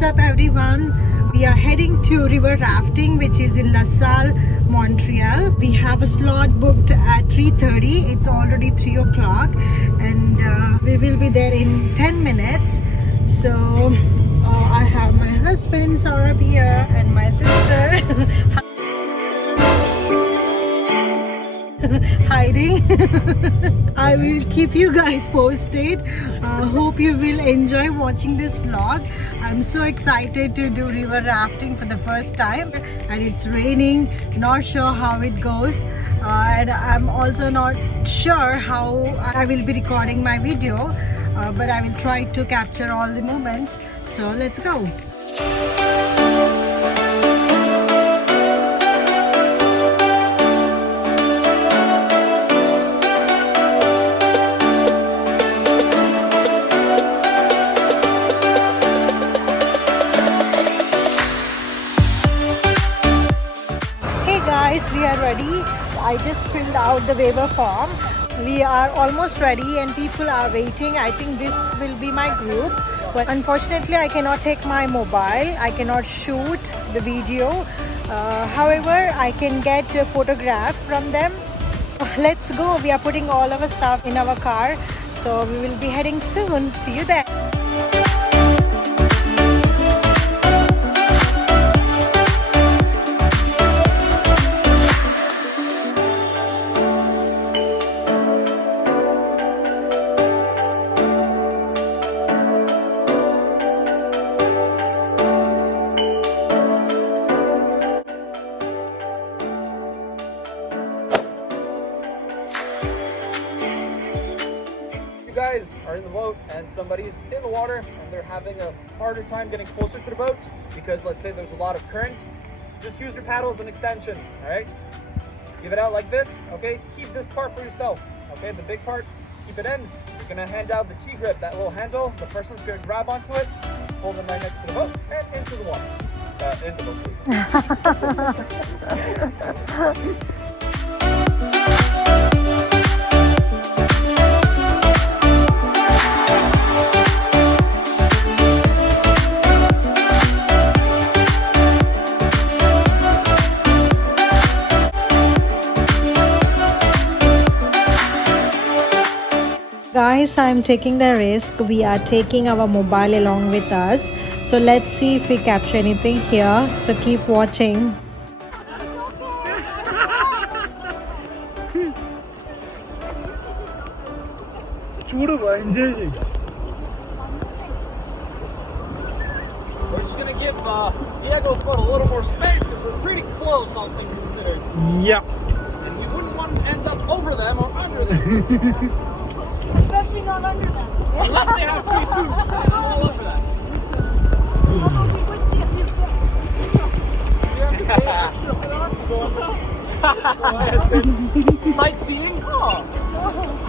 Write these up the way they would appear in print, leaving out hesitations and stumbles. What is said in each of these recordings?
What's up everyone? We are heading to river rafting, which is in LASALLE, Montreal. We have a slot booked at 3:30. It's already 3 o'clock and we will be there in 10 minutes. So I have my husband Saurabh here and my sister hiding. I will keep you guys posted. Hope you will enjoy watching this vlog. I'm so excited to do river rafting for the first time, and it's raining. Not sure how it goes, and I'm also not sure how I will be recording my video, but I will try to capture all the moments. So let's go. We are ready. I just filled out the waiver form. We are almost ready and people are waiting. I think this will be my group, but unfortunately I cannot take my mobile. I cannot shoot the video. However, I can get a photograph from them. Let's go. We are putting all our stuff in our car, so we will be heading soon. See you there. Guys are in the boat and somebody's in the water and they're having a harder time getting closer to the boat because let's say there's a lot of current. Just use your paddle as an extension. All right, give it out like this. Okay, keep this part for yourself. Okay, the big part, keep it in. You're gonna hand out the T-grip, that little handle. The person's gonna grab onto it, hold them right next to the boat and into the water. In the boat, please. Guys, I'm taking the risk. We are taking our mobile along with us. So let's see if we capture anything here. So keep watching. We're just gonna give Diego's boat a little more space because we're pretty close, all things considered. Yeah. And we wouldn't want to end up over them or under them. Especially not under them. Unless they have free food. I'm all over that. Although we would see a few fish. You have to pay extra for that to go on. Sightseeing? Oh.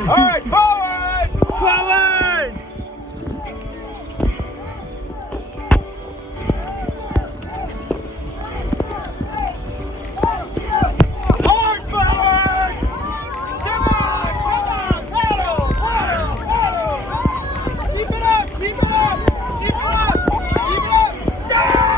Alright, forward! Forward! Hard forward! Come on! Paddle! Keep it up! Keep it up! Keep it up! Keep it up! Down!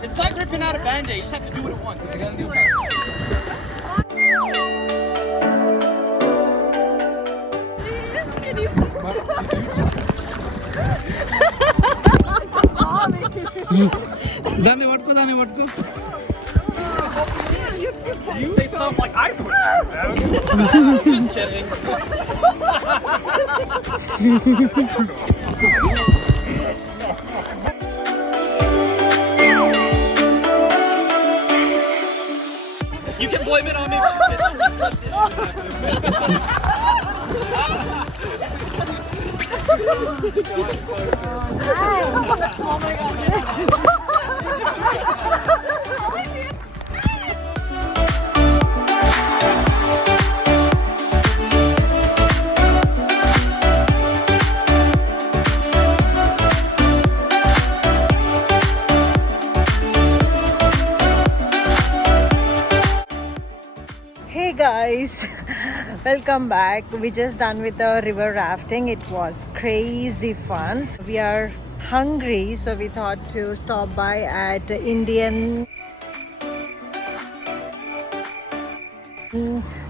It's like ripping out a band-aid. You just have to do it at once. You gotta do it. దాన్ని పట్టుకో You say stuff like I pushed you down. Just kidding. You can blame it on me. Oh my god. Hey guys, welcome back. We just done with the river rafting. It was crazy fun. We are hungry, so we thought to stop by at Indian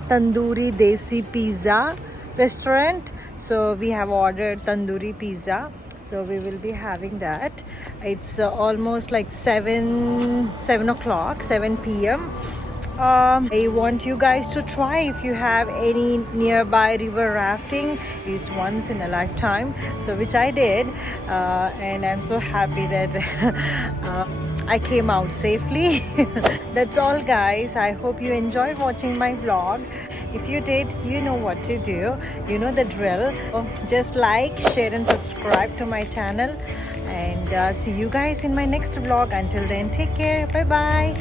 Tandoori Desi Pizza restaurant. So we have ordered tandoori pizza. So we will be having that. It's almost like 7 o'clock, 7 p.m. I want you guys to try if you have any nearby river rafting, at least once in a lifetime. So which I did, and I'm so happy that I came out safely. That's all guys. I hope you enjoyed watching my vlog. If you did, you know what to do. You know the drill. Just like, share and subscribe to my channel, and see you guys in my next vlog. Until then, take care. Bye bye.